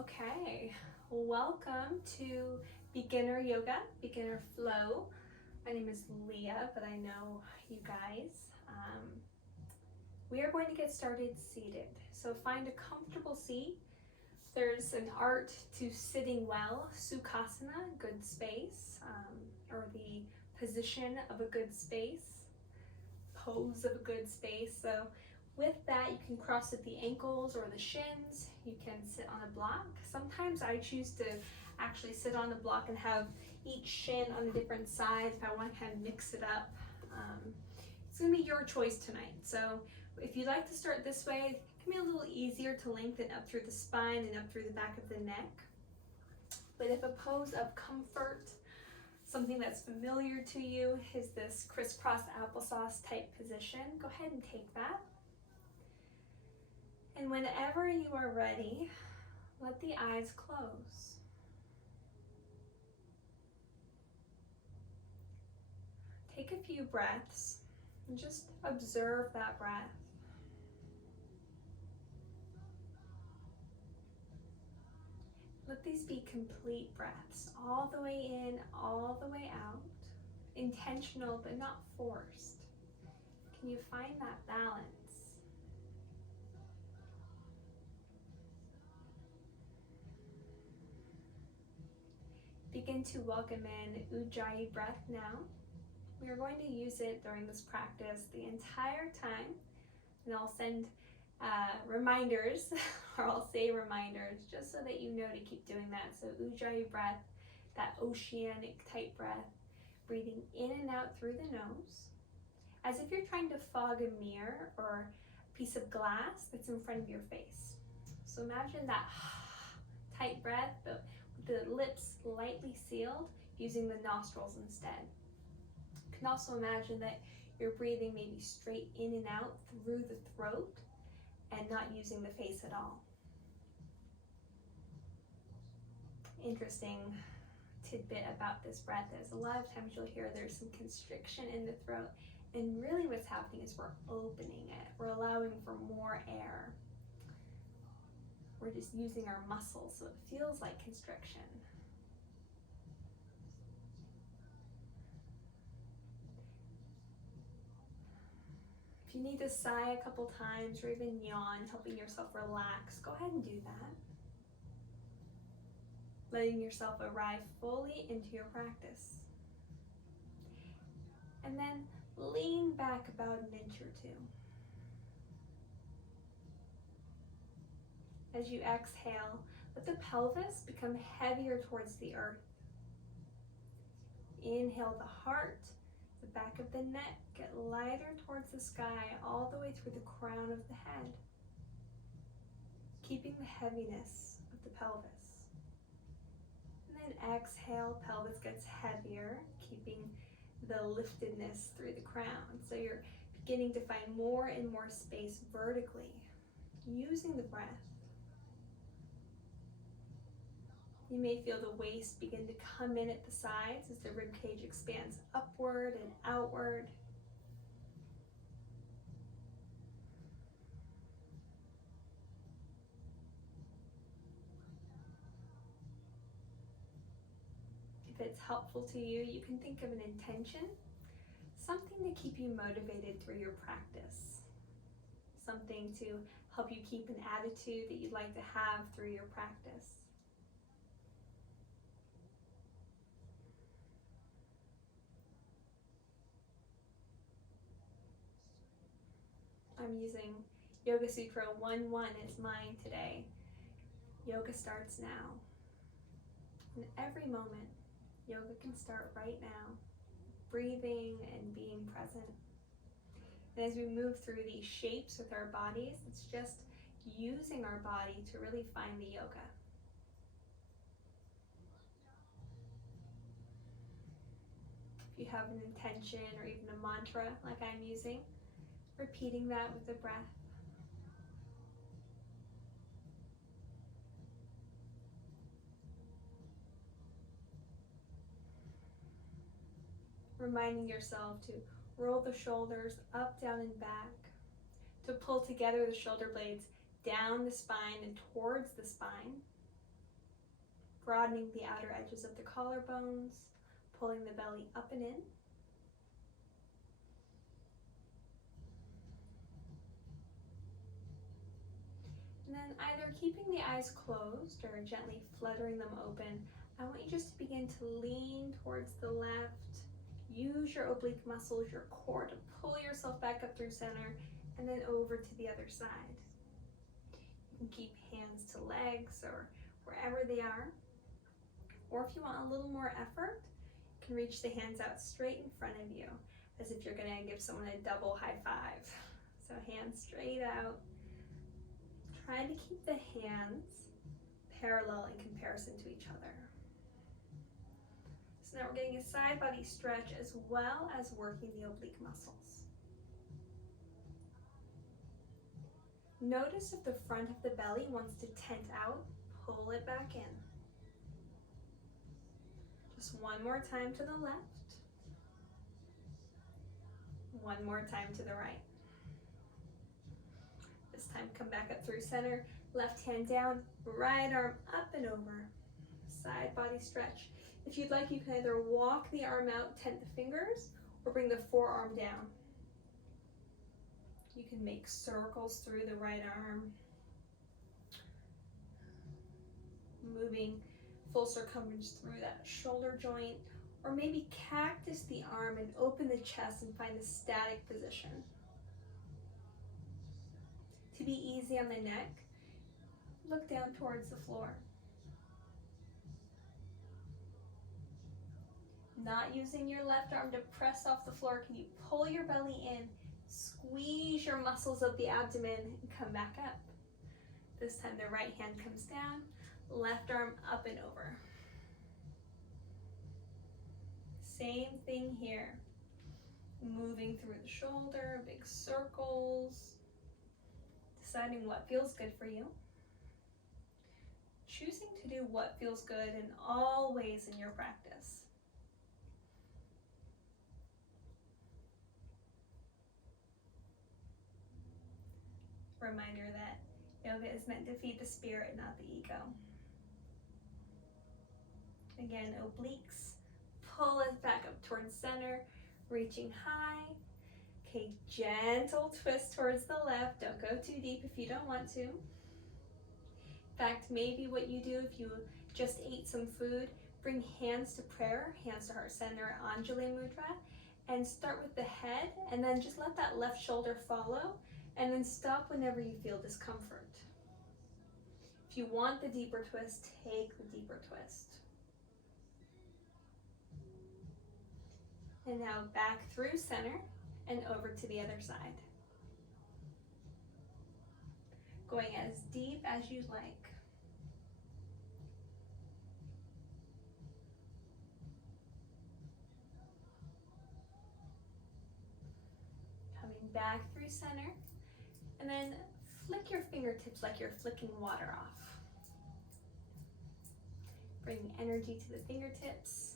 Okay, welcome to Beginner Yoga, Beginner Flow. My name is Leah, but I know you guys. We are going to get started seated. So find a comfortable seat. There's an art to sitting well, Sukhasana, good space, or the position of a good space, pose of a good space. So with that, you can cross at the ankles or the shins. You can sit on a block. Sometimes I choose to actually sit on the block and have each shin on a different side if I want to kind of mix it up. It's going to be your choice tonight. So if you'd like to start this way, it can be a little easier to lengthen up through the spine and up through the back of the neck. But if a pose of comfort, something that's familiar to you, is this crisscross applesauce type position, go ahead and take that. And whenever you are ready, let the eyes close. Take a few breaths and just observe that breath. Let these be complete breaths, all the way in, all the way out, intentional but not forced. Can you find that balance? Begin to welcome in Ujjayi breath now. We are going to use it during this practice the entire time, and I'll send reminders, or I'll say reminders, just so that you know to keep doing that. So Ujjayi breath, that oceanic type breath, breathing in and out through the nose, as if you're trying to fog a mirror or a piece of glass that's in front of your face. So imagine that tight breath, but with the lips lightly sealed, using the nostrils instead. You can also imagine that you're breathing maybe straight in and out through the throat and not using the face at all. Interesting tidbit about this breath is a lot of times you'll hear there's some constriction in the throat, and really what's happening is we're opening it. We're allowing for more air. We're just using our muscles, so it feels like constriction. If you need to sigh a couple times or even yawn, helping yourself relax, go ahead and do that. Letting yourself arrive fully into your practice. And then lean back about an inch or two. As you exhale, let the pelvis become heavier towards the earth. Inhale the heart, the back of the neck, get lighter towards the sky, all the way through the crown of the head, keeping the heaviness of the pelvis. And then exhale, pelvis gets heavier, keeping the liftedness through the crown. So you're beginning to find more and more space vertically, using the breath. You may feel the waist begin to come in at the sides as the rib cage expands upward and outward. If it's helpful to you, you can think of an intention, something to keep you motivated through your practice, something to help you keep an attitude that you'd like to have through your practice. I'm using Yoga Sutra 1.1 as mine today. Yoga starts now. In every moment, yoga can start right now, breathing and being present. And as we move through these shapes with our bodies, it's just using our body to really find the yoga. If you have an intention or even a mantra like I'm using, repeating that with the breath. Reminding yourself to roll the shoulders up, down, and back, to pull together the shoulder blades down the spine and towards the spine. broadening the outer edges of the collarbones, pulling the belly up and in. And then either keeping the eyes closed or gently fluttering them open, I want you just to begin to lean towards the left. Use your oblique muscles, your core, to pull yourself back up through center and then over to the other side. You can keep hands to legs or wherever they are. Or if you want a little more effort, you can reach the hands out straight in front of you, as if you're gonna give someone a double high five. So hands straight out. Try to keep the hands parallel in comparison to each other. So now we're getting a side body stretch as well as working the oblique muscles. Notice if the front of the belly wants to tent out, pull it back in. Just one more time to the left. One more time to the right. This time come back up through center, left hand down, right arm up and over. Side body stretch. If you'd like, you can either walk the arm out, tent the fingers, or bring the forearm down. You can make circles through the right arm, moving full circumference through that shoulder joint, or maybe cactus the arm and open the chest and find a static position. To be easy on the neck, look down towards the floor. Not using your left arm to press off the floor, can you pull your belly in, squeeze your muscles of the abdomen, and come back up. This time the right hand comes down, left arm up and over. Same thing here. Moving through the shoulder, big circles. Deciding what feels good for you. Choosing to do what feels good in all ways in your practice. Reminder that yoga is meant to feed the spirit, not the ego. Again, obliques, pull it back up towards center, reaching high. Okay, gentle twist towards the left. Don't go too deep if you don't want to. In fact, maybe what you do if you just ate some food, bring hands to prayer, hands to heart center, Anjali Mudra, and start with the head, and then just let that left shoulder follow, and then stop whenever you feel discomfort. If you want the deeper twist, take the deeper twist. And now back through center and over to the other side. Going as deep as you like. Coming back through center, and then flick your fingertips like you're flicking water off. Bring energy to the fingertips.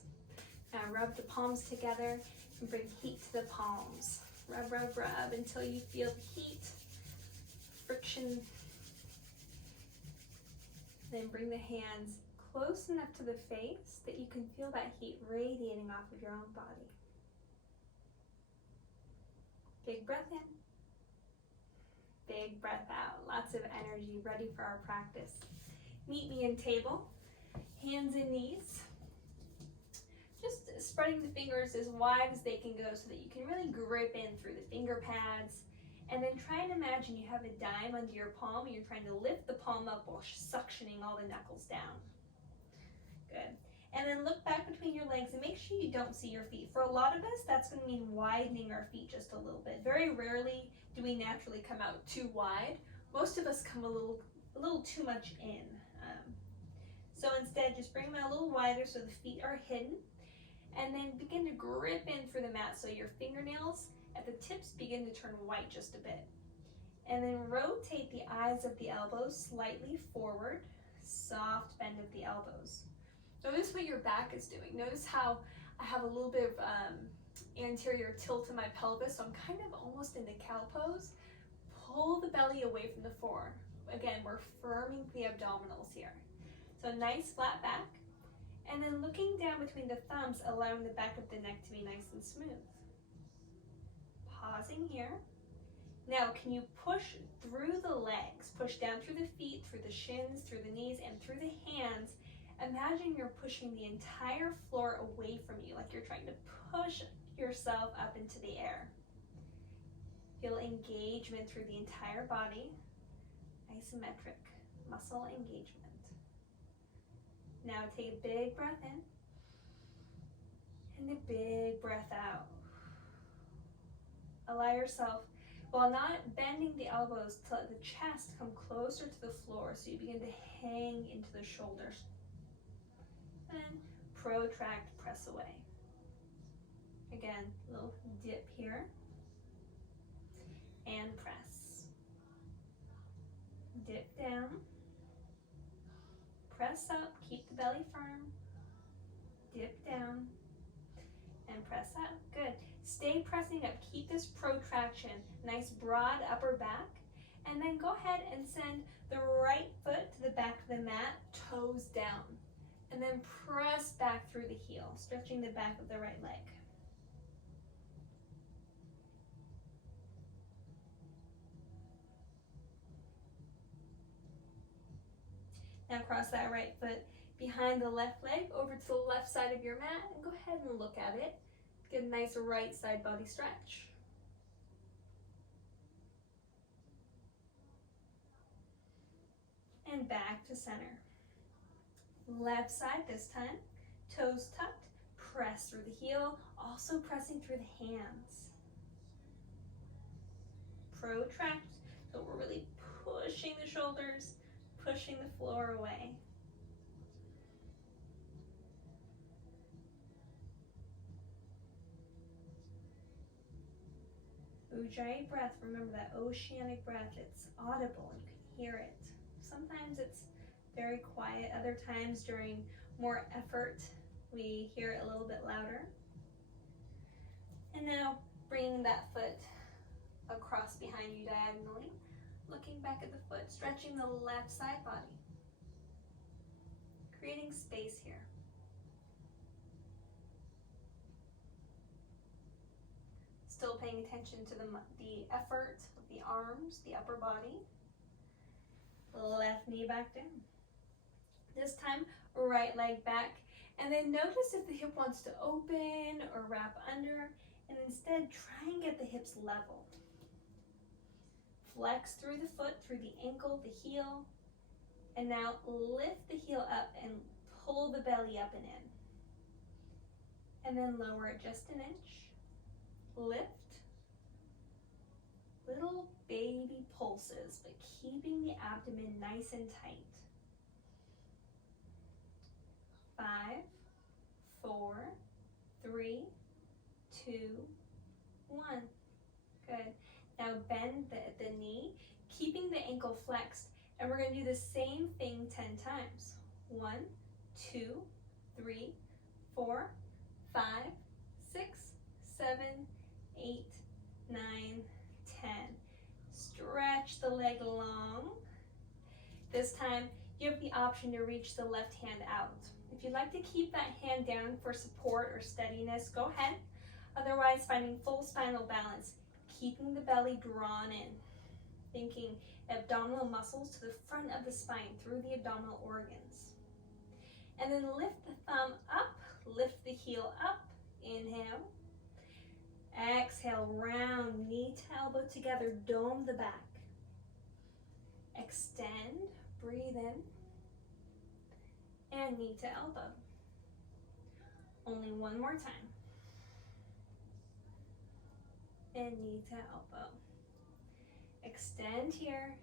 Now rub the palms together and bring heat to the palms. Rub, rub, rub until you feel the heat, friction. Then bring the hands close enough to the face that you can feel that heat radiating off of your own body. Big breath in. Big breath out. Lots of energy, ready for our practice. Meet me in table, hands and knees. Just spreading the fingers as wide as they can go so that you can really grip in through the finger pads. And then try and imagine you have a dime under your palm and you're trying to lift the palm up while suctioning all the knuckles down. Good. And then look back between your legs and make sure you don't see your feet. For a lot of us, that's going to mean widening our feet just a little bit. Very rarely do we naturally come out too wide. Most of us come a little too much in. So instead, just bring them out a little wider so the feet are hidden. And then begin to grip in through the mat so your fingernails at the tips begin to turn white just a bit. And then rotate the eyes of the elbows slightly forward, soft bend of the elbows. Notice what your back is doing. Notice how I have a little bit of anterior tilt in my pelvis, so I'm kind of almost in the cow pose. Pull the belly away from the floor. Again, we're firming the abdominals here. So nice flat back. And then looking down between the thumbs, allowing the back of the neck to be nice and smooth. Pausing here. Now, can you push through the legs? Push down through the feet, through the shins, through the knees, and through the hands. Imagine you're pushing the entire floor away from you, like you're trying to push yourself up into the air. Feel engagement through the entire body. Isometric muscle engagement. Now take a big breath in and a big breath out. Allow yourself, while not bending the elbows, to let the chest come closer to the floor so you begin to hang into the shoulders. Then protract, press away. Again, a little dip here and press. Dip down. Press up, keep the belly firm. Dip down and press up. Good. Stay pressing up. Keep this protraction. Nice broad upper back. And then go ahead and send the right foot to the back of the mat, toes down. And then press back through the heel, stretching the back of the right leg. Now cross that right foot behind the left leg over to the left side of your mat and go ahead and look at it. Get a nice right side body stretch. And back to center. Left side this time, toes tucked, press through the heel, also pressing through the hands. Protract, so we're really pushing the shoulders, pushing the floor away. Ujjayi breath, remember that oceanic breath, it's audible, you can hear it. Sometimes it's very quiet, other times during more effort, we hear it a little bit louder. And now bringing that foot across behind you diagonally, looking back at the foot, stretching the left side body, creating space here. Still paying attention to the effort of the arms, the upper body. Left knee back down. This time, right leg back. And then notice if the hip wants to open or wrap under, and instead try and get the hips level. Flex through the foot, through the ankle, the heel, and now lift the heel up and pull the belly up and in. And then lower it just an inch. Lift. Little baby pulses, but keeping the abdomen nice and tight. 5, 4, 3, 2, 1. Good. Now bend the knee, keeping the ankle flexed, and we're going to do the same thing 10 times. 1, 2, 3, 4, 5, 6, 7, 8, 9, 10. Stretch the leg long. This time, you have the option to reach the left hand out. If you'd like to keep that hand down for support or steadiness, go ahead. Otherwise, finding full spinal balance, keeping the belly drawn in, thinking abdominal muscles to the front of the spine through the abdominal organs. And then lift the thumb up, lift the heel up, inhale. Exhale, round, knee to elbow together, dome the back. Extend, breathe in, and knee to elbow. Only one more time. And knee to elbow. Extend here,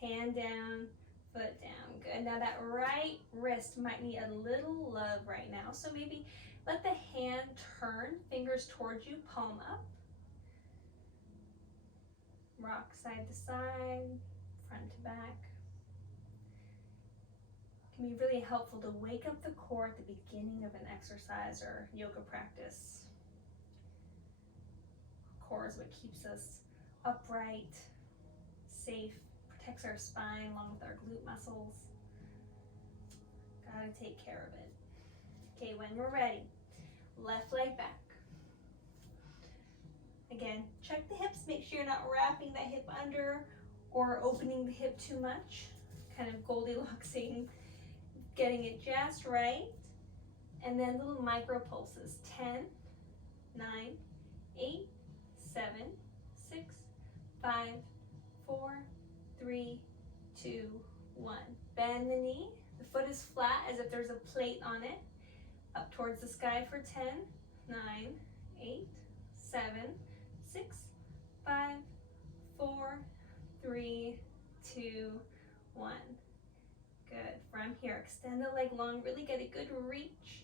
hand down, foot down. Good. Now that right wrist might need a little love right now, so maybe let the hand turn, fingers towards you, palm up. Rock side to side, front to back. It can be really helpful to wake up the core at the beginning of an exercise or yoga practice. Core is what keeps us upright, safe, protects our spine along with our glute muscles. Gotta take care of it. Okay, when we're ready, left leg back. Again, check the hips, make sure you're not wrapping that hip under or opening the hip too much. Kind of Goldilocksing, getting it just right. And then little micro pulses, 10, 9, 8, 7, 6, 5, 4, 3, 2, 1. Bend the knee, the foot is flat as if there's a plate on it. Up towards the sky for 10, 9, 8, 7, 6, 5, 4, 3, 2, 1. Good. From here, extend the leg long, really get a good reach.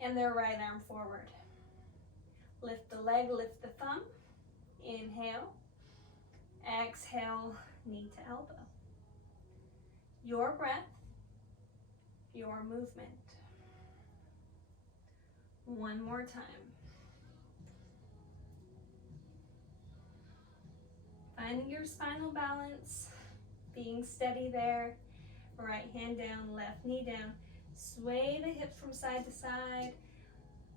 And their right arm forward. Lift the leg, lift the thumb. Inhale. Exhale, knee to elbow. Your breath, your movement. One more time. Finding your spinal balance, being steady there. Right hand down, left knee down. Sway the hips from side to side,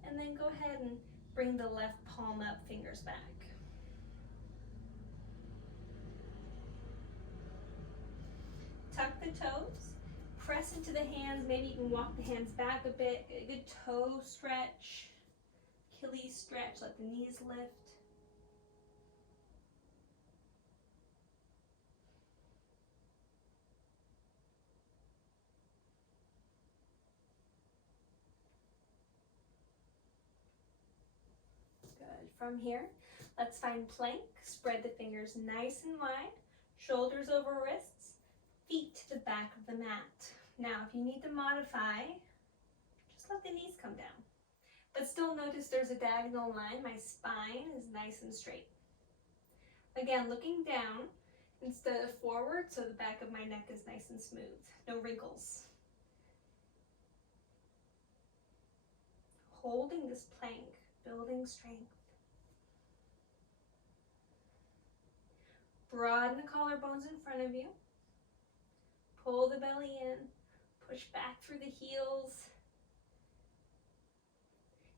and then go ahead and bring the left palm up, fingers back. Tuck the toes, press into the hands, maybe you can walk the hands back a bit, get a good toe stretch, Achilles stretch, let the knees lift. From here, let's find plank. Spread the fingers nice and wide, shoulders over wrists, feet to the back of the mat. Now, if you need to modify, just let the knees come down. But still notice there's a diagonal line. My spine is nice and straight. Again, looking down instead of forward, so the back of my neck is nice and smooth. No wrinkles. Holding this plank, building strength. Broaden the collarbones in front of you. Pull the belly in. Push back through the heels.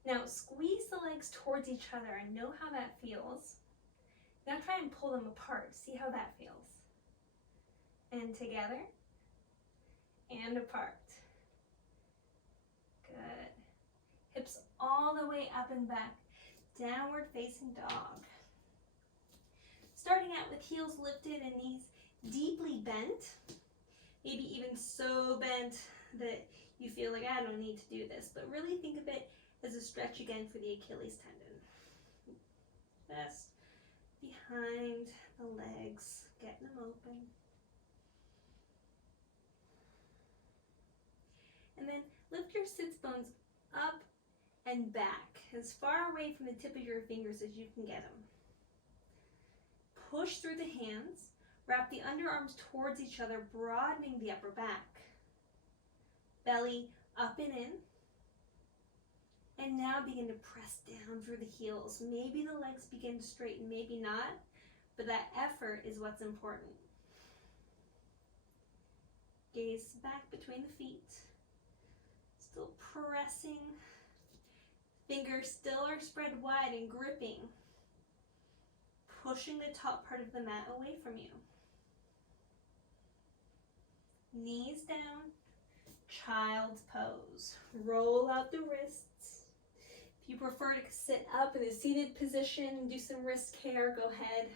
Now squeeze the legs towards each other and know how that feels. Now try and pull them apart. See how that feels. And together. And apart. Good. Hips all the way up and back. Downward facing dog. Starting out with heels lifted and knees deeply bent. Maybe even so bent that you feel like, I don't need to do this. But really think of it as a stretch again for the Achilles tendon. Just behind the legs, getting them open. And then lift your sits bones up and back, as far away from the tip of your fingers as you can get them. Push through the hands, wrap the underarms towards each other, broadening the upper back. Belly up and in. And now begin to press down through the heels. Maybe the legs begin to straighten, maybe not, but that effort is what's important. Gaze back between the feet. Still pressing. Fingers still are spread wide and gripping. Pushing the top part of the mat away from you. Knees down, child's pose. Roll out the wrists. If you prefer to sit up in a seated position and do some wrist care, go ahead.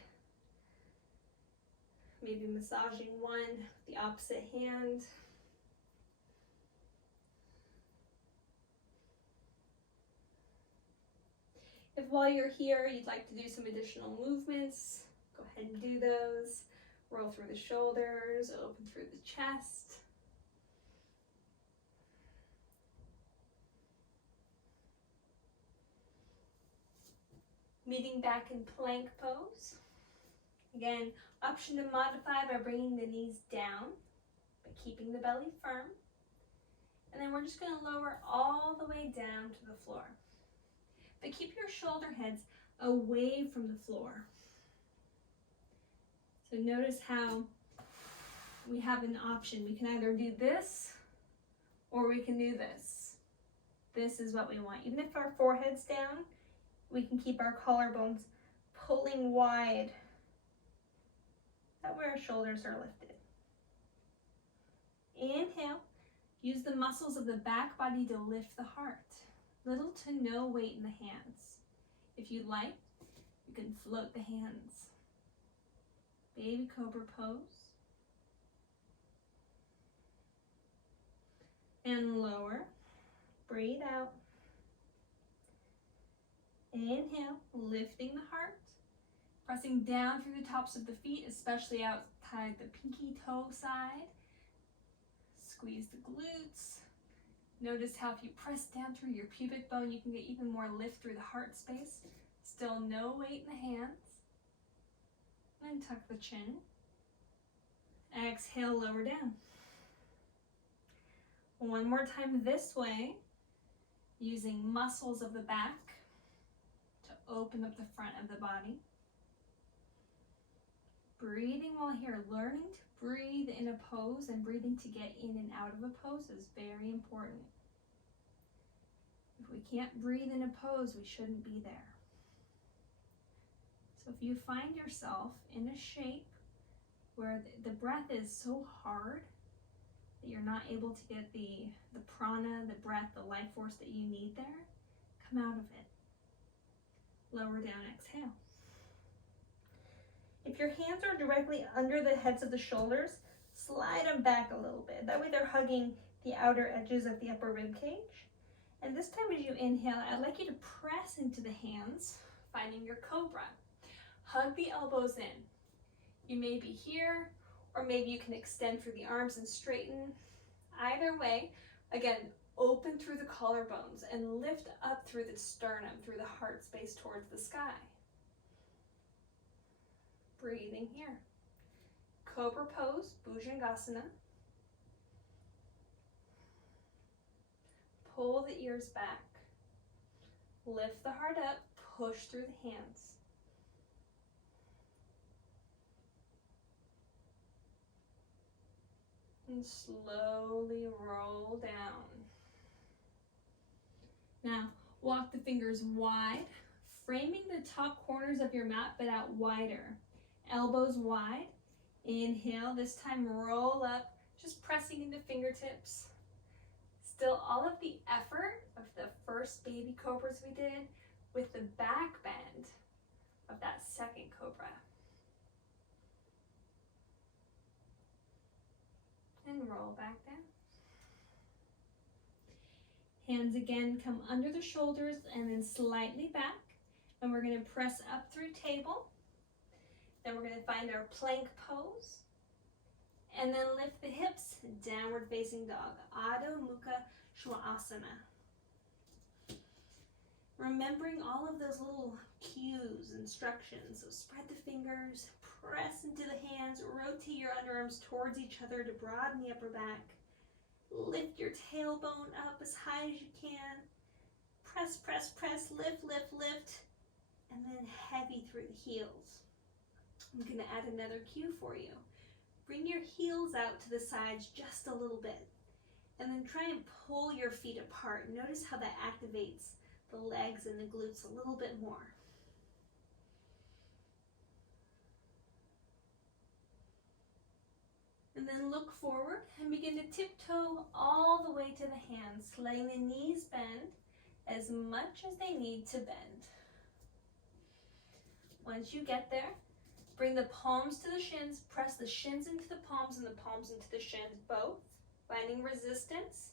Maybe massaging one with the opposite hand. If while you're here you'd like to do some additional movements, go ahead and do those. Roll through the shoulders, open through the chest. Meeting back in plank pose. Again, option to modify by bringing the knees down, but keeping the belly firm. And then we're just going to lower all the way down to the floor. But keep your shoulder heads away from the floor. So notice how we have an option. We can either do this Or we can do this. This is what we want. Even if our forehead's down, we can keep our collarbones pulling wide. That way our shoulders are lifted. Inhale. Use the muscles of the back body to lift the heart. Little to no weight in the hands. If you'd like, you can float the hands. Baby cobra pose. And lower. Breathe out. Inhale, lifting the heart. Pressing down through the tops of the feet, especially outside the pinky toe side. Squeeze the glutes. Notice how if you press down through your pubic bone, you can get even more lift through the heart space. Still no weight in the hands. And tuck the chin. Exhale, lower down. One more time this way, using muscles of the back to open up the front of the body. Breathing while here, learning to breathe in a pose and breathing to get in and out of a pose is very important. If we can't breathe in a pose, we shouldn't be there. So if you find yourself in a shape where the breath is so hard that you're not able to get the prana, the breath, the life force that you need there, come out of it. Lower down, exhale. If your hands are directly under the heads of the shoulders, slide them back a little bit. That way they're hugging the outer edges of the upper rib cage. And this time as you inhale, I'd like you to press into the hands, finding your cobra. Hug the elbows in. You may be here, or maybe you can extend through the arms and straighten. Either way, again, open through the collarbones and lift up through the sternum, through the heart space towards the sky. Breathing here. Cobra pose, Bhujangasana. Pull the ears back. Lift the heart up, push through the hands. And slowly roll down. Now, walk the fingers wide, framing the top corners of your mat, but out wider. Elbows wide. Inhale, this time roll up, just pressing into fingertips. Still all of the effort of the first baby cobras we did with the back bend of that second cobra. And roll back down. Hands again come under the shoulders and then slightly back. And we're going to press up through table. Then we're going to find our plank pose. And then lift the hips, downward facing dog, Adho Mukha Svanasana. Remembering all of those little cues, instructions. So spread the fingers, press into the hands, rotate your underarms towards each other to broaden the upper back. Lift your tailbone up as high as you can. Press, press, press, lift, lift, lift. And then heavy through the heels. I'm going to add another cue for you. Bring your heels out to the sides just a little bit. And then try and pull your feet apart. Notice how that activates the legs and the glutes a little bit more. And then look forward and begin to tiptoe all the way to the hands, letting the knees bend as much as they need to bend. Once you get there, bring the palms to the shins, press the shins into the palms and the palms into the shins both, finding resistance,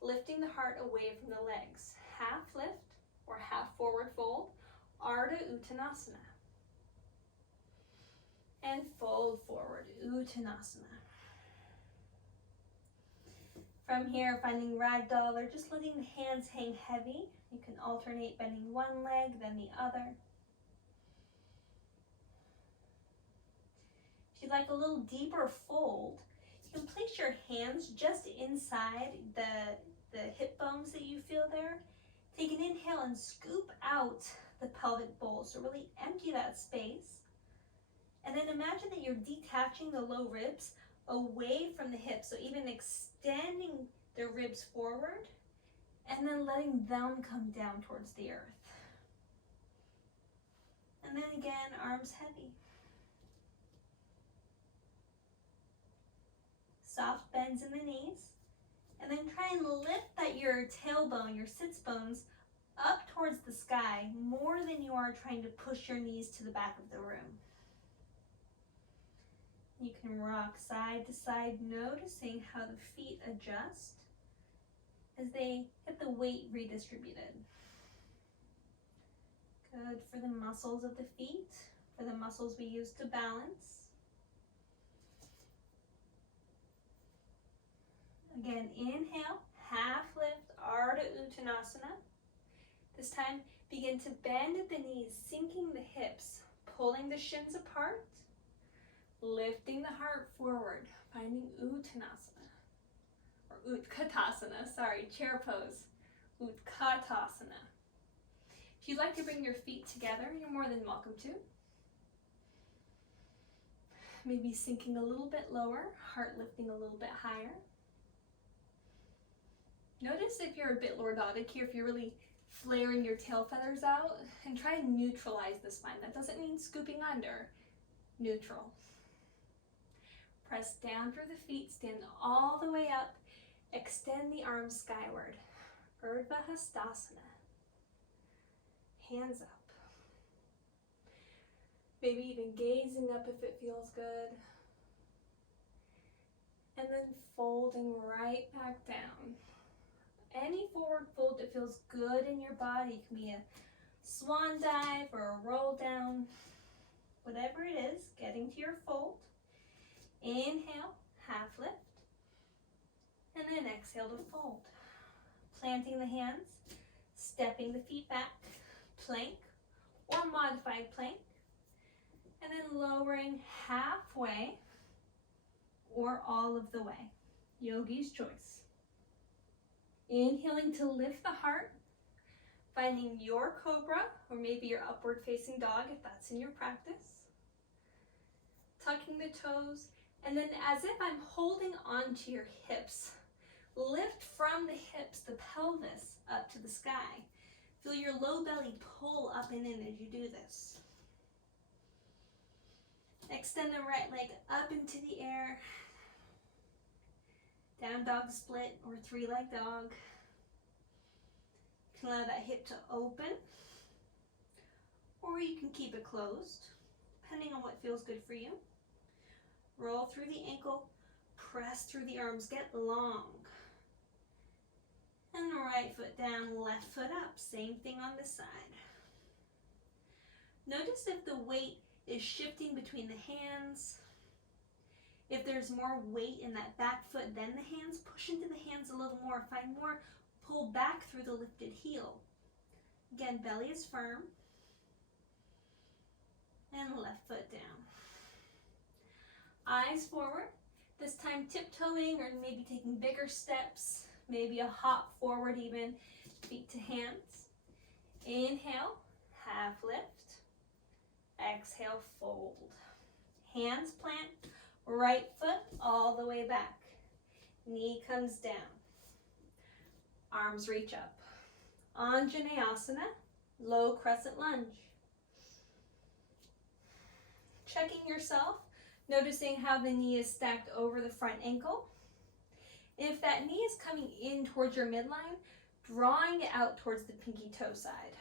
lifting the heart away from the legs. Half lift or half forward fold, Ardha Uttanasana. And fold forward, Uttanasana. From here, finding ragdoll or just letting the hands hang heavy. You can alternate bending one leg, then the other. If you'd like a little deeper fold, you can place your hands just inside the hip bones that you feel there. Take an inhale and scoop out the pelvic bowl, so really empty that space. And then imagine that you're detaching the low ribs away from the hips, so even extending the ribs forward, and then letting them come down towards the earth. And then again, arms heavy. Soft bends in the knees. And then try and lift your tailbone, your sits bones, up towards the sky more than you are trying to push your knees to the back of the room. You can rock side to side, noticing how the feet adjust as they get the weight redistributed. Good for the muscles of the feet, for the muscles we use to balance. Again, inhale, half lift, Ardha Uttanasana. This time, begin to bend at the knees, sinking the hips, pulling the shins apart, lifting the heart forward, finding Uttanasana, or Utkatasana, chair pose, Utkatasana. If you'd like to bring your feet together, you're more than welcome to. Maybe sinking a little bit lower, heart lifting a little bit higher. Notice if you're a bit lordotic here, if you're really flaring your tail feathers out, and try and neutralize the spine. That doesn't mean scooping under, neutral. Press down through the feet, stand all the way up, extend the arms skyward. Urdhva Hastasana. Hands up. Maybe even gazing up if it feels good. And then folding right back down. Any forward fold that feels good in your body. It can be a swan dive or a roll down. Whatever it is, getting to your fold. Inhale, half lift. And then exhale to fold. Planting the hands, stepping the feet back, plank or modified plank. And then lowering halfway or all of the way. Yogi's choice. Inhaling to lift the heart, finding your cobra or maybe your upward facing dog if that's in your practice. Tucking the toes, and then as if I'm holding onto your hips, lift from the hips, the pelvis up to the sky. Feel your low belly pull up and in as you do this. Extend the right leg up into the air. Down dog split or three-leg dog. You can allow that hip to open, or you can keep it closed, depending on what feels good for you. Roll through the ankle, press through the arms, get long. And the right foot down, left foot up. Same thing on this side. Notice if the weight is shifting between the hands. If there's more weight in that back foot than the hands, push into the hands a little more. Find more pull back through the lifted heel. Again, belly is firm. And left foot down. Eyes forward. This time tiptoeing or maybe taking bigger steps. Maybe a hop forward even. Feet to hands. Inhale, half lift. Exhale, fold. Hands plant. Right foot all the way back. Knee comes down. Arms reach up. Anjaneyasana, low crescent lunge. Checking yourself, noticing how the knee is stacked over the front ankle. If that knee is coming in towards your midline, drawing it out towards the pinky toe side.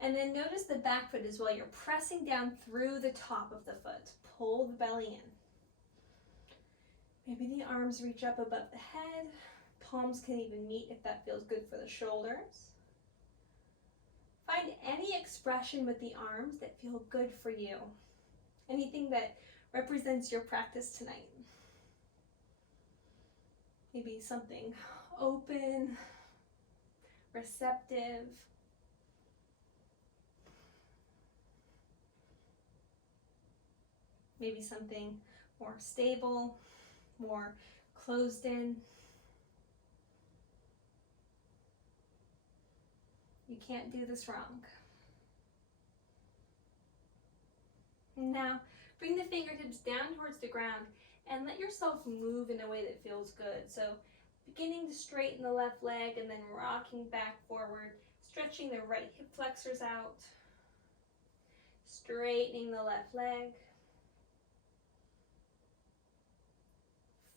And then notice the back foot as well. You're pressing down through the top of the foot. Pull the belly in. Maybe the arms reach up above the head. Palms can even meet if that feels good for the shoulders. Find any expression with the arms that feel good for you. Anything that represents your practice tonight. Maybe something open, receptive. Maybe something more stable, more closed in. You can't do this wrong. Now, bring the fingertips down towards the ground and let yourself move in a way that feels good. So Beginning to straighten the left leg and then rocking back forward, stretching the right hip flexors out, straightening the left leg,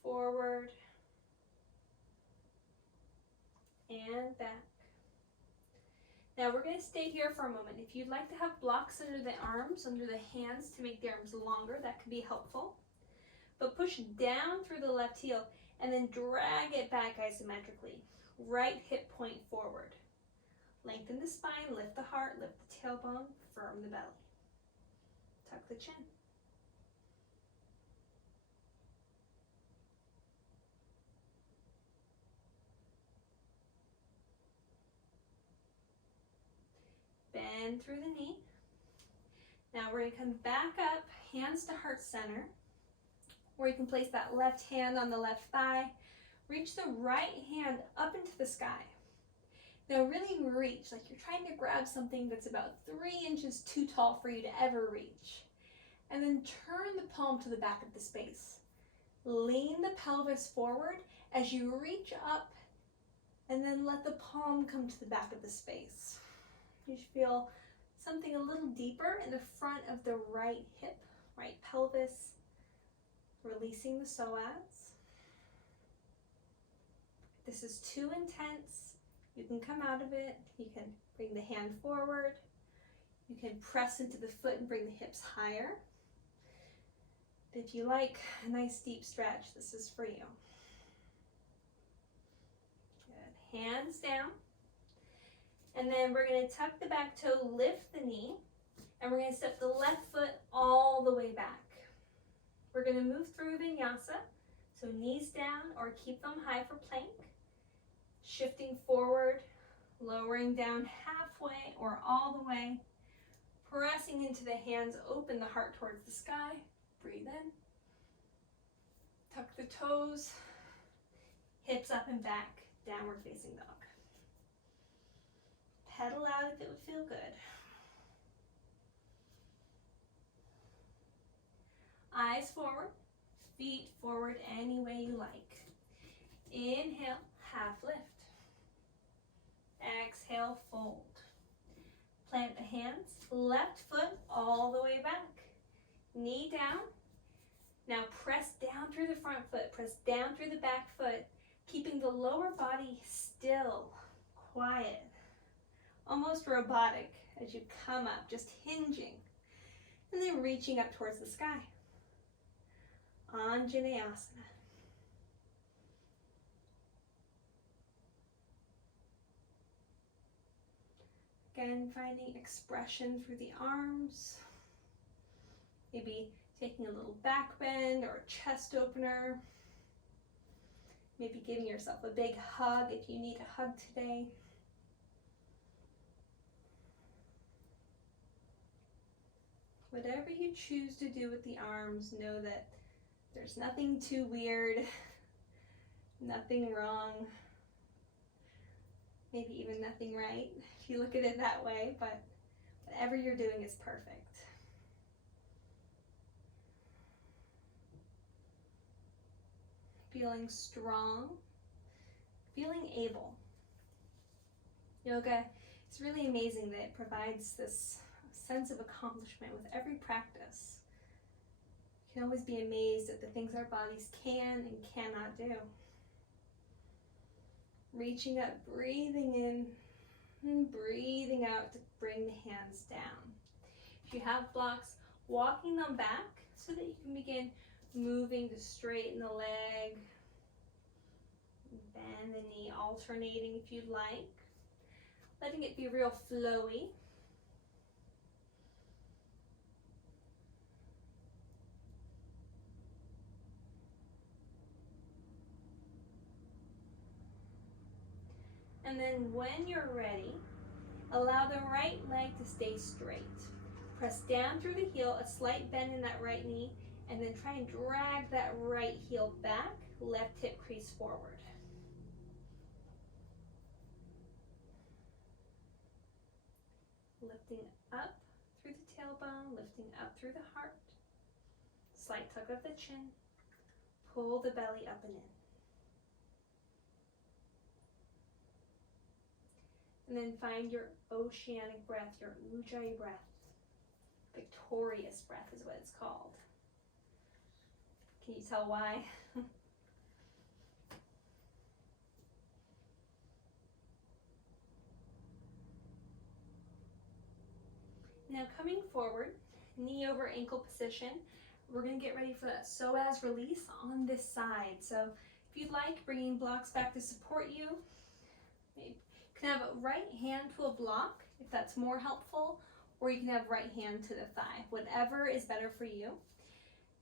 forward, and back. Now we're going to stay here for a moment. If you'd like to have blocks under the arms, under the hands to make the arms longer, that could be helpful. But push down through the left heel and then drag it back isometrically. Right hip point forward. Lengthen the spine, lift the heart, lift the tailbone, firm the belly. Tuck the chin. Bend through the knee. Now we're going to come back up, hands to heart center, where you can place that left hand on the left thigh. Reach the right hand up into the sky. Now really reach, like you're trying to grab something that's about 3 inches too tall for you to ever reach. And then turn the palm to the back of the space. Lean the pelvis forward as you reach up, and then let the palm come to the back of the space. You should feel something a little deeper in the front of the right hip, right pelvis, releasing the psoas. If this is too intense, you can come out of it. You can bring the hand forward. You can press into the foot and bring the hips higher. If you like a nice deep stretch, this is for you. Good. Hands down. And then we're going to tuck the back toe, lift the knee, and we're going to step the left foot all the way back. We're going to move through vinyasa, so knees down or keep them high for plank. Shifting forward, lowering down halfway or all the way. Pressing into the hands, open the heart towards the sky. Breathe in. Tuck the toes, hips up and back, downward facing dog. Pedal out if it would feel good. Eyes forward, feet forward any way you like. Inhale, half lift. Exhale, fold. Plant the hands, left foot all the way back. Knee down. Now press down through the front foot, press down through the back foot, keeping the lower body still, quiet, almost robotic as you come up, just hinging, and then reaching up towards the sky. Anjaneyasana. Again, finding expression through the arms. Maybe taking a little back bend or a chest opener. Maybe giving yourself a big hug if you need a hug today. Whatever you choose to do with the arms, know that there's nothing too weird, nothing wrong, maybe even nothing right, if you look at it that way, but whatever you're doing is perfect. Feeling strong, feeling able. Yoga is really amazing that it provides this sense of accomplishment with every practice. You can always be amazed at the things our bodies can and cannot do. Reaching up, breathing in, and breathing out to bring the hands down. If you have blocks, walking them back so that you can begin moving to straighten the leg, bend the knee, alternating if you'd like, letting it be real flowy. And then when you're ready, allow the right leg to stay straight. Press down through the heel, a slight bend in that right knee, and then try and drag that right heel back, left hip crease forward. Lifting up through the tailbone, lifting up through the heart. Slight tuck of the chin. Pull the belly up and in. And then find your oceanic breath, your ujjayi breath. Victorious breath is what it's called. Can you tell why? Now coming forward, knee over ankle position. We're going to get ready for that psoas release on this side. So if you'd like, bringing blocks back to support you. You can have a right hand to a block if that's more helpful, or you can have right hand to the thigh, whatever is better for you.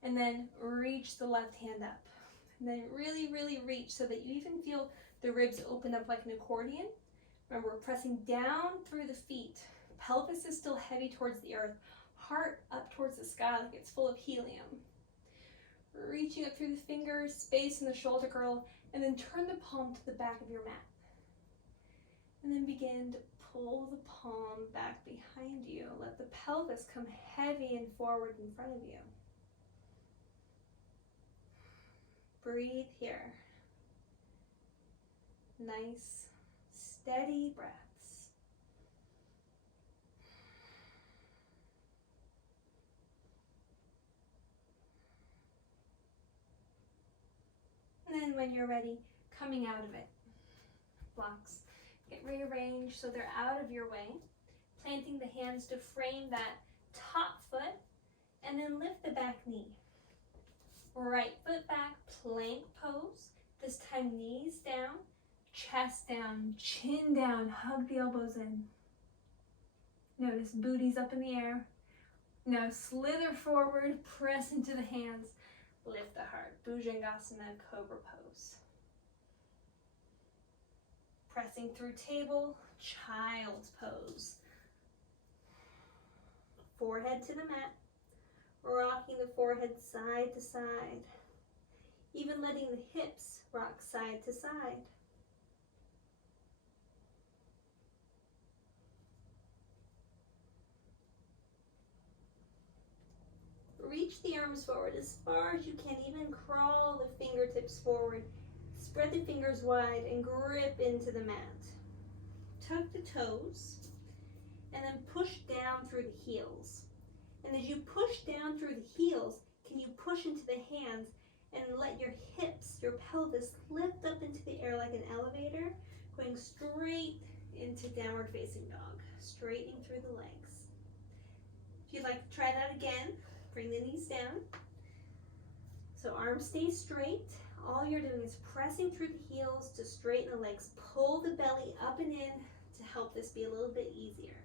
And then reach the left hand up. And then really, really reach so that you even feel the ribs open up like an accordion. Remember, we're pressing down through the feet. Pelvis is still heavy towards the earth. Heart up towards the sky like it's full of helium. Reaching up through the fingers, space in the shoulder girdle, and then turn the palm to the back of your mat. And then begin to pull the palm back behind you. Let the pelvis come heavy and forward in front of you. Breathe here. Nice, steady breaths. And then when you're ready, coming out of it. Blocks get rearranged so they're out of your way. Planting the hands to frame that top foot, and then lift the back knee. Right foot back, plank pose. This time knees down, chest down, chin down, hug the elbows in. Notice booty's up in the air. Now slither forward, press into the hands, lift the heart. Bhujangasana, cobra pose. Pressing through table, child's pose. Forehead to the mat, rocking the forehead side to side. Even letting the hips rock side to side. Reach the arms forward as far as you can, even crawl the fingertips forward. Spread the fingers wide and grip into the mat. Tuck the toes and then push down through the heels. And as you push down through the heels, can you push into the hands and let your hips, your pelvis lift up into the air like an elevator, going straight into downward facing dog, straightening through the legs. If you'd like to try that again, bring the knees down. So arms stay straight. All you're doing is pressing through the heels to straighten the legs. Pull the belly up and in to help this be a little bit easier.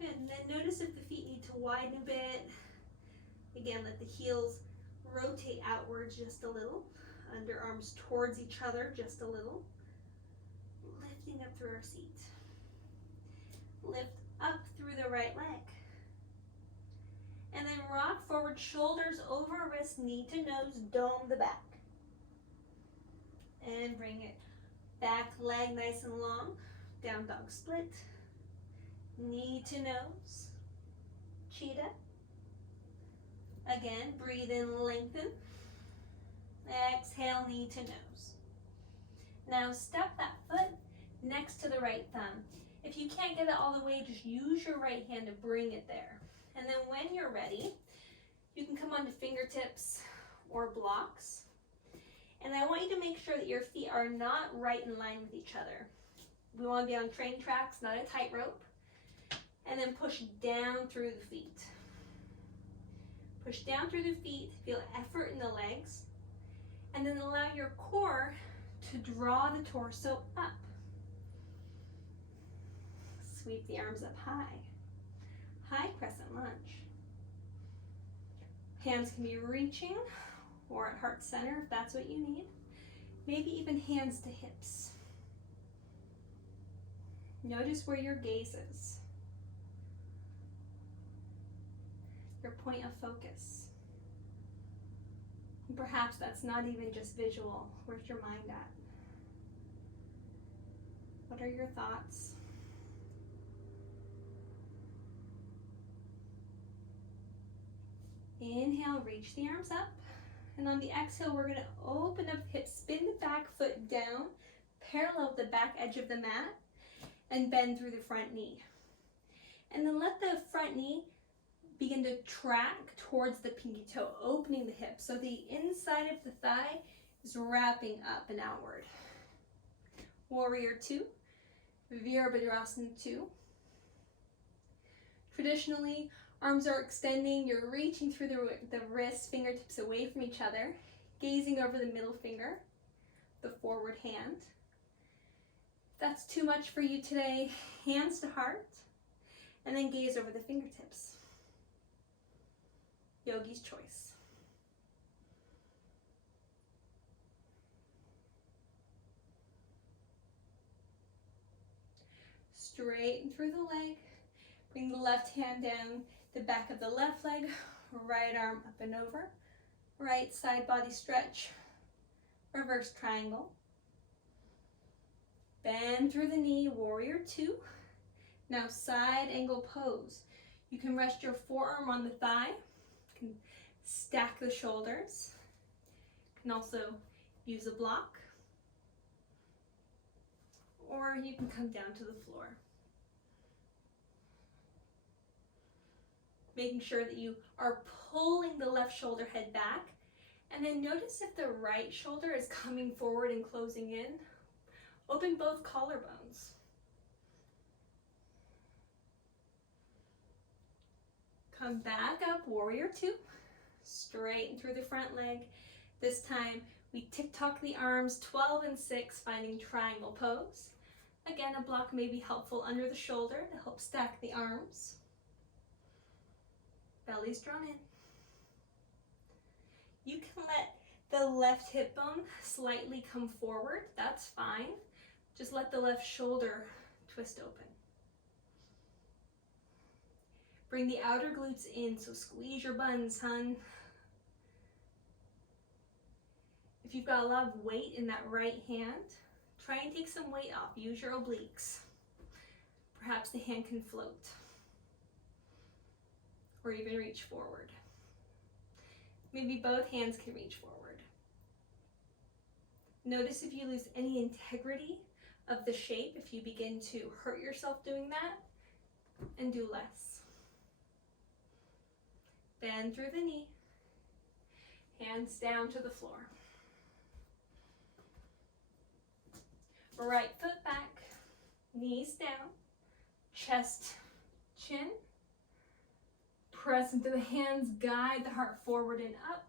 Good, and then notice if the feet need to widen a bit. Again, let the heels rotate outwards just a little. Underarms towards each other just a little. Lifting up through our seat. Lift up through the right leg. And then rock forward, shoulders over wrist, knee to nose, dome the back. And bring it back, leg nice and long, down dog split. Knee to nose, cheetah. Again, breathe in, lengthen. Exhale, knee to nose. Now step that foot next to the right thumb. If you can't get it all the way, just use your right hand to bring it there. And then when you're ready, you can come onto fingertips or blocks. And I want you to make sure that your feet are not right in line with each other. We want to be on train tracks, not a tightrope. And then push down through the feet. Push down through the feet, feel effort in the legs. And then allow your core to draw the torso up. Sweep the arms up high. High crescent lunge. Hands can be reaching or at heart center if that's what you need. Maybe even hands to hips. Notice where your gaze is. Your point of focus. And perhaps that's not even just visual. Where's your mind at? What are your thoughts? Inhale, reach the arms up. And on the exhale, we're going to open up the hips, spin the back foot down, parallel with the back edge of the mat. and bend through the front knee. And then let the front knee begin to track towards the pinky toe, opening the hip. So the inside of the thigh is wrapping up and outward. Warrior two, Virabhadrasana 2. Traditionally, arms are extending, you're reaching through the wrists, fingertips away from each other, gazing over the middle finger, the forward hand. If that's too much for you today, hands to heart, and then gaze over the fingertips. Yogi's choice. Straighten through the leg. Bring the left hand down the back of the left leg, right arm up and over. Right side body stretch, reverse triangle. Bend through the knee, warrior two. Now side angle pose. You can rest your forearm on the thigh. You can stack the shoulders. You can also use a block. Or you can come down to the floor. Making sure that you are pulling the left shoulder head back. And then notice if the right shoulder is coming forward and closing in. Open both collarbones. Come back up, warrior two. Straighten through the front leg. This time we tick-tock the arms, 12 and 6, finding triangle pose. Again, a block may be helpful under the shoulder to help stack the arms. Belly's drawn in. You can let the left hip bone slightly come forward. That's fine. Just let the left shoulder twist open. Bring the outer glutes in, so squeeze your buns, hun. If you've got a lot of weight in that right hand, try and take some weight off. Use your obliques. Perhaps the hand can float. Or even reach forward. Maybe both hands can reach forward. Notice if you lose any integrity of the shape, if you begin to hurt yourself doing that, and do less. Bend through the knee. Hands down to the floor. Right foot back, knees down, chest, chin. Press into the hands, guide the heart forward and up.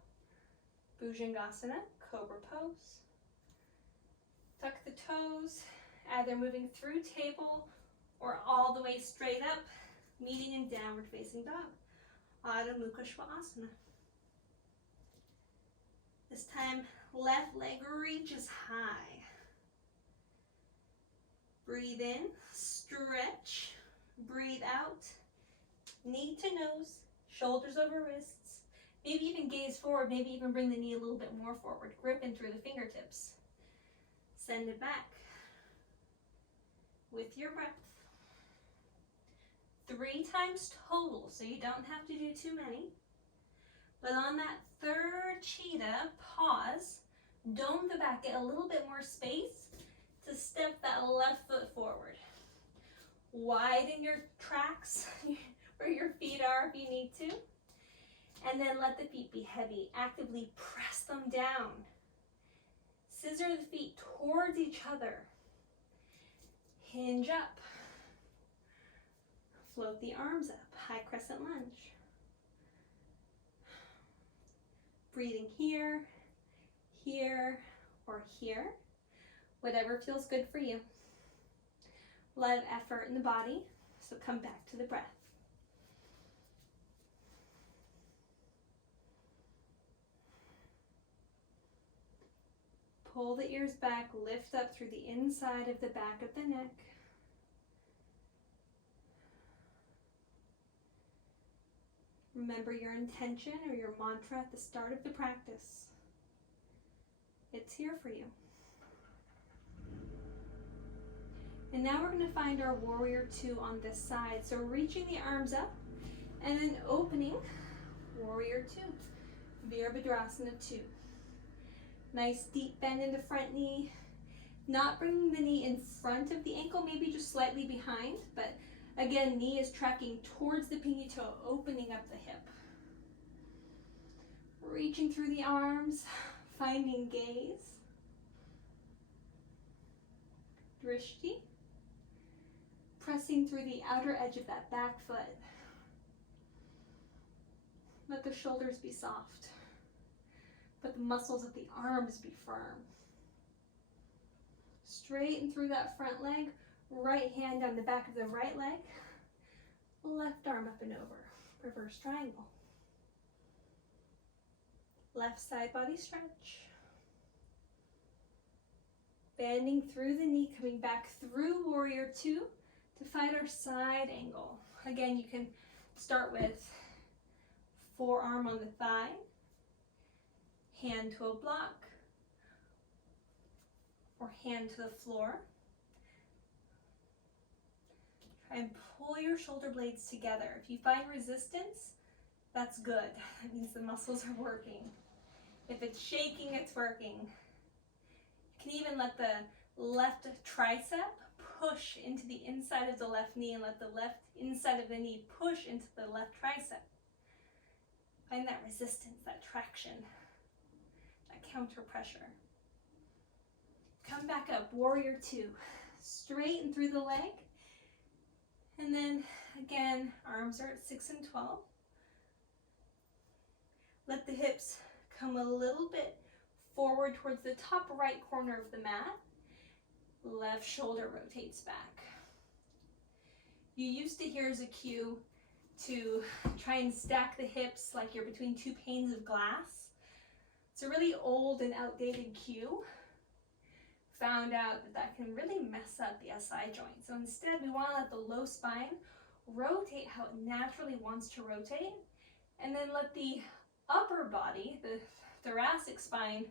Bhujangasana, cobra pose. Tuck the toes, either moving through table or all the way straight up, meeting in downward facing dog. Adho Mukha Svanasana. This time, left leg reaches high. Breathe in, stretch, breathe out, knee to nose, shoulders over wrists, maybe even gaze forward, maybe even bring the knee a little bit more forward, grip in through the fingertips. Send it back with your breath. 3 times total, so you don't have to do too many. But on that third cheetah, pause, dome the back, get a little bit more space to step that left foot forward. Widen your tracks where your feet are if you need to. And then let the feet be heavy. Actively press them down. Scissor the feet towards each other. Hinge up. Float the arms up. High crescent lunge. Breathing here, here, or here. Whatever feels good for you. A lot of effort in the body, so come back to the breath. Pull the ears back, lift up through the inside of the back of the neck. Remember your intention or your mantra at the start of the practice. It's here for you. And now we're going to find our warrior two on this side. So reaching the arms up and then opening warrior two, Virabhadrasana 2. Nice deep bend in the front knee. Not bringing the knee in front of the ankle, maybe just slightly behind, but again, knee is tracking towards the pinky toe, opening up the hip. Reaching through the arms, finding gaze. Drishti. Pressing through the outer edge of that back foot. Let the shoulders be soft, but the muscles of the arms be firm. Straighten through that front leg, right hand on the back of the right leg, left arm up and over, reverse triangle. Left side body stretch. Bending through the knee, coming back through warrior two to find our side angle. Again, you can start with forearm on the thigh, hand to a block, or hand to the floor. Try and pull your shoulder blades together. If you find resistance, that's good. That means the muscles are working. If it's shaking, it's working. You can even let the left tricep push into the inside of the left knee and let the left inside of the knee push into the left tricep. Find that resistance, that traction, that counter pressure. Come back up, warrior two. Straighten through the leg. And then again, arms are at 6 and 12. Let the hips come a little bit forward towards the top right corner of the mat. Left shoulder rotates back. You used to hear as a cue to try and stack the hips like you're between two panes of glass. It's a really old and outdated cue. Found out that that can really mess up the SI joint. So instead, we want to let the low spine rotate how it naturally wants to rotate, and then let the upper body, the thoracic spine,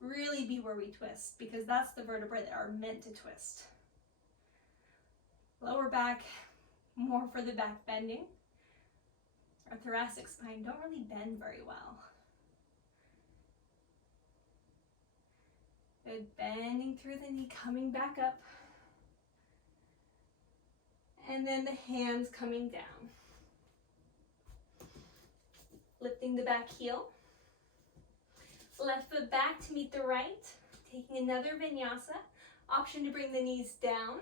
really be where we twist, because that's the vertebrae that are meant to twist. Lower back, more for the back bending. Our thoracic spine don't really bend very well. Good, bending through the knee, coming back up. And then the hands coming down. Lifting the back heel. Left foot back to meet the right. Taking another vinyasa. Option to bring the knees down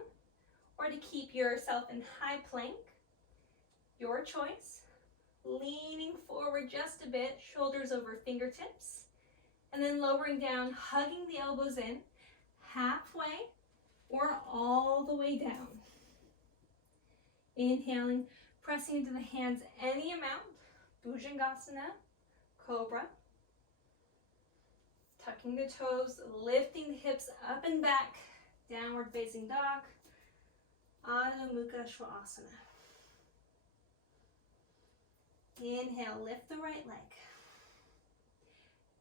or to keep yourself in high plank. Your choice. Leaning forward just a bit, shoulders over fingertips. And then lowering down, hugging the elbows in, halfway or all the way down. Inhaling, pressing into the hands any amount. Bhujangasana, Cobra. Tucking the toes, lifting the hips up and back. Downward facing dog. Adho Mukha Svanasana. Inhale, lift the right leg.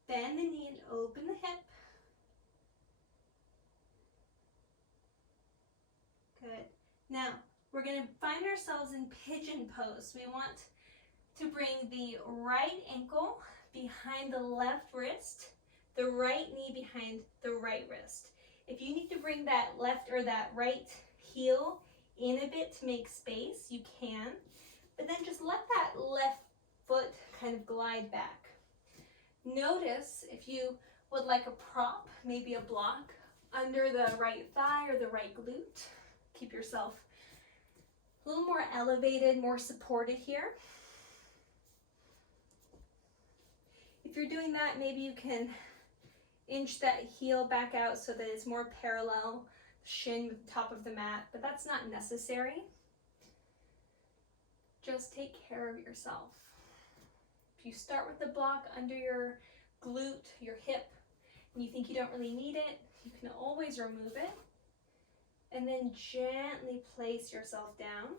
Bend the knee and open the hip. Good. Now, we're going to find ourselves in pigeon pose. We want to bring the right ankle behind the left wrist, the right knee behind the right wrist. If you need to bring that left or that right heel in a bit to make space, you can. But then just let that left foot kind of glide back. Notice if you would like a prop, maybe a block, under the right thigh or the right glute. Keep yourself a little more elevated, more supported here. If you're doing that, maybe you can inch that heel back out so that it's more parallel, shin with the top of the mat, but that's not necessary. Just take care of yourself. If you start with the block under your glute, your hip, and you think you don't really need it, you can always remove it. And then gently place yourself down,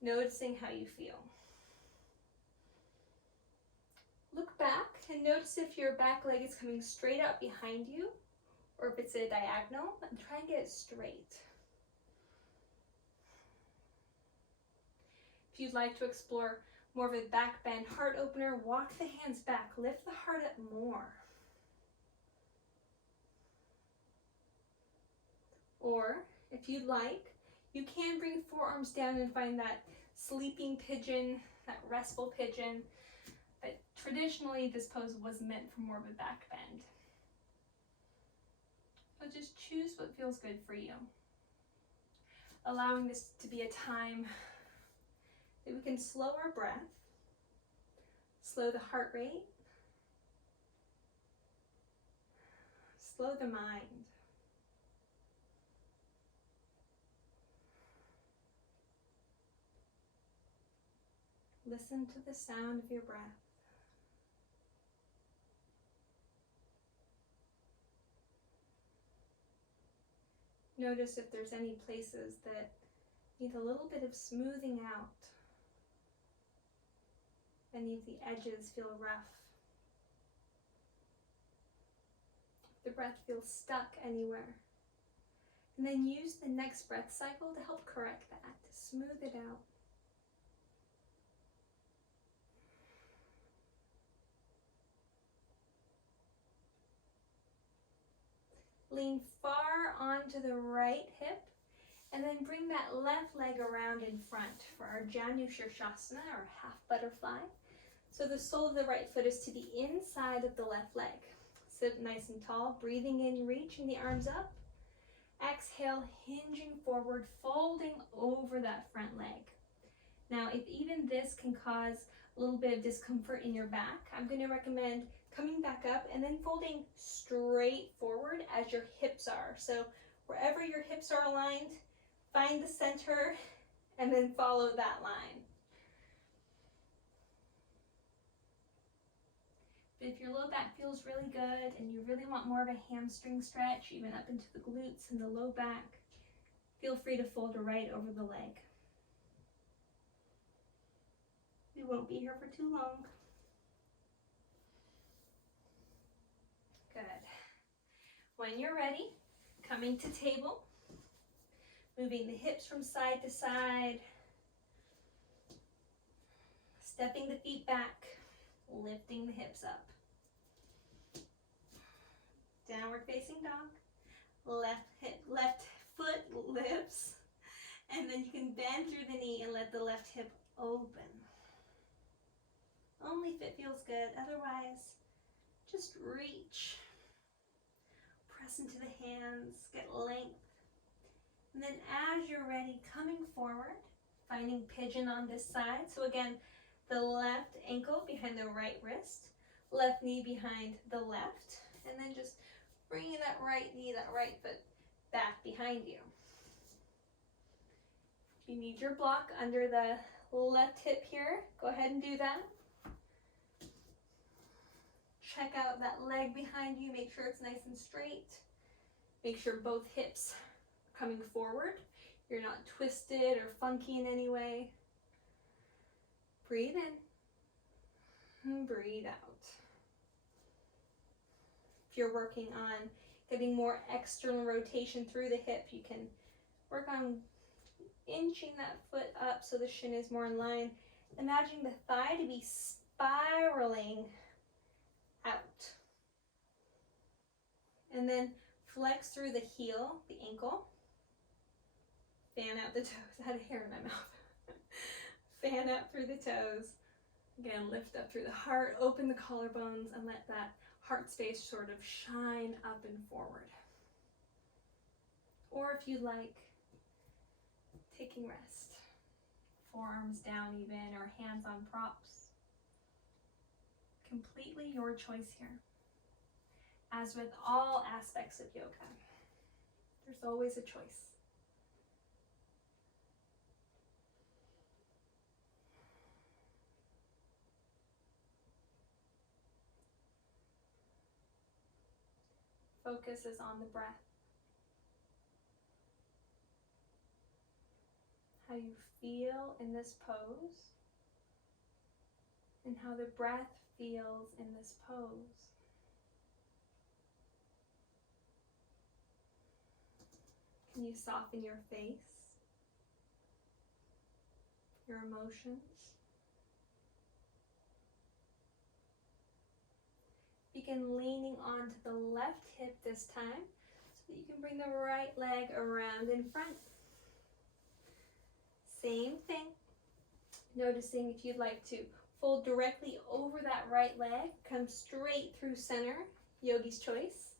noticing how you feel. Look back and notice if your back leg is coming straight up behind you or if it's a diagonal, and try and get it straight. If you'd like to explore more of a back bend heart opener, walk the hands back, lift the heart up more. Or if you'd like, you can bring forearms down and find that sleeping pigeon, that restful pigeon. But traditionally, this pose was meant for more of a back bend. So just choose what feels good for you. Allowing this to be a time that we can slow our breath, slow the heart rate, slow the mind. Listen to the sound of your breath. Notice if there's any places that need a little bit of smoothing out. Any of the edges feel rough. If the breath feels stuck anywhere. And then use the next breath cycle to help correct that, to smooth it out. Lean far onto the right hip, and then bring that left leg around in front for our Janu Shirshasana, or half butterfly. So the sole of the right foot is to the inside of the left leg. Sit nice and tall, breathing in, reaching the arms up. Exhale, hinging forward, folding over that front leg. Now, if even this can cause a little bit of discomfort in your back, I'm going to recommend coming back up and then folding straight forward as your hips are. So wherever your hips are aligned, find the center and then follow that line. But if your low back feels really good and you really want more of a hamstring stretch, even up into the glutes and the low back, feel free to fold right over the leg. We won't be here for too long. Good. When you're ready, coming to table, moving the hips from side to side, stepping the feet back, lifting the hips up. Downward facing dog. Left foot lifts, and then you can bend through the knee and let the left hip open. Only if it feels good, otherwise just reach. Press into the hands, get length. And then as you're ready, coming forward, finding pigeon on this side. So again, the left ankle behind the right wrist, left knee behind the left, and then just bringing that right knee, that right foot back behind you. If you need your block under the left hip here, go ahead and do that. Check out that leg behind you, make sure it's nice and straight. Make sure both hips are coming forward. You're not twisted or funky in any way. Breathe in and breathe out. If you're working on getting more external rotation through the hip, you can work on inching that foot up so the shin is more in line. Imagine the thigh to be spiraling out. And then flex through the heel, the ankle. Fan out the toes. I had a hair in my mouth. Fan out through the toes. Again, lift up through the heart, open the collarbones, and let that heart space sort of shine up and forward. Or if you like, taking rest. Forearms down even, or hands on props. Completely your choice here. As with all aspects of yoga, there's always a choice. Focus is on the breath. How you feel in this pose, and how the breath feels in this pose. Can you soften your face, your emotions? Begin leaning onto the left hip this time. So you can bring the right leg around in front. Same thing. Noticing if you'd like to fold directly over that right leg, come straight through center, yogi's choice.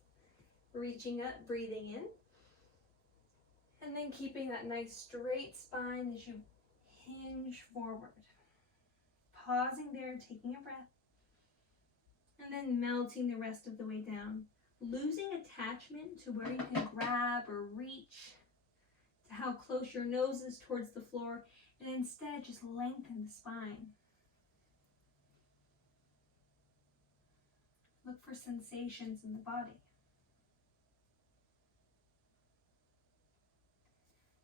Reaching up, breathing in. And then keeping that nice straight spine as you hinge forward. Pausing there, taking a breath. And then melting the rest of the way down. Losing attachment to where you can grab or reach, to how close your nose is towards the floor, and instead just lengthen the spine. Look for sensations in the body.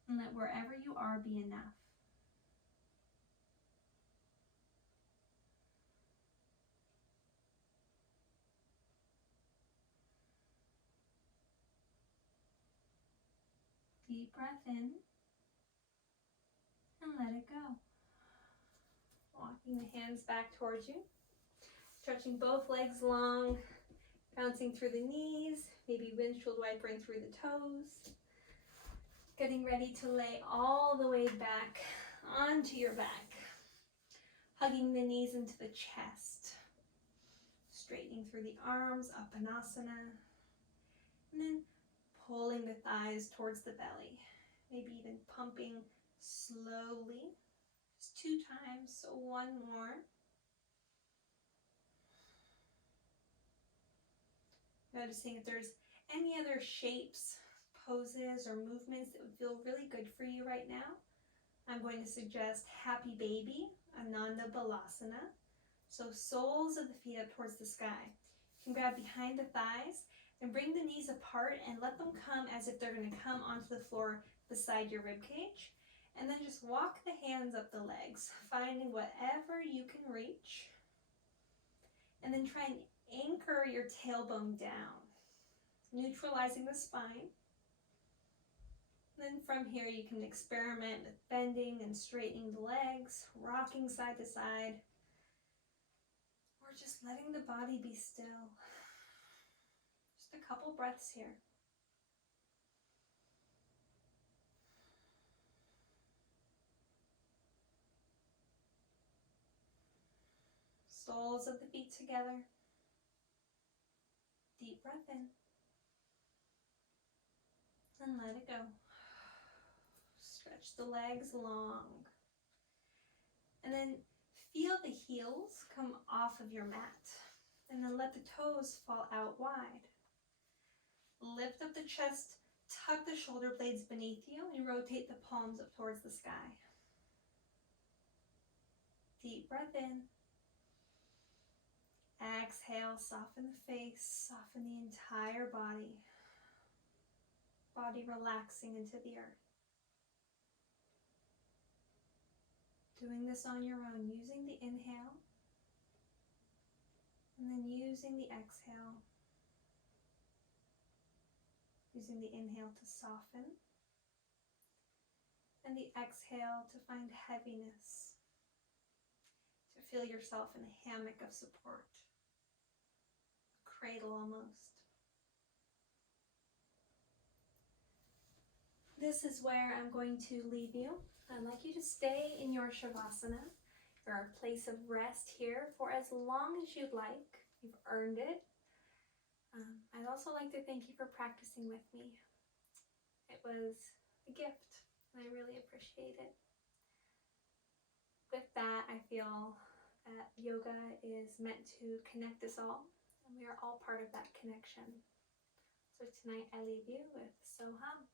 And let wherever you are be enough. Deep breath in and let it go. Walking the hands back towards you. Stretching both legs long, bouncing through the knees, maybe windshield wipering through the toes. Getting ready to lay all the way back onto your back. Hugging the knees into the chest. Straightening through the arms, up in asana. And then pulling the thighs towards the belly. Maybe even pumping slowly. Just 2 times, so 1 more. Noticing if there's any other shapes, poses, or movements that would feel really good for you right now. I'm going to suggest Happy Baby, Ananda Balasana. So soles of the feet up towards the sky. You can grab behind the thighs and bring the knees apart and let them come as if they're going to come onto the floor beside your rib cage. And then just walk the hands up the legs, finding whatever you can reach. And then try and anchor your tailbone down, neutralizing the spine. Then from here you can experiment with bending and straightening the legs, rocking side to side, or just letting the body be still. Just a couple breaths here. Soles of the feet together. Deep breath in. And let it go. Stretch the legs long. And then feel the heels come off of your mat. And then let the toes fall out wide. Lift up the chest, tuck the shoulder blades beneath you, and rotate the palms up towards the sky. Deep breath in. Exhale, soften the face, soften the entire body. Body relaxing into the earth. Doing this on your own, using the inhale, and then using the exhale. Using the inhale to soften, and the exhale to find heaviness. To feel yourself in a hammock of support. Cradle almost. This is where I'm going to leave you. I'd like you to stay in your Shavasana, your place of rest here, for as long as you'd like. You've earned it. I'd also like to thank you for practicing with me. It was a gift, and I really appreciate it. With that, I feel that yoga is meant to connect us all, and we are all part of that connection. So tonight I leave you with Soham.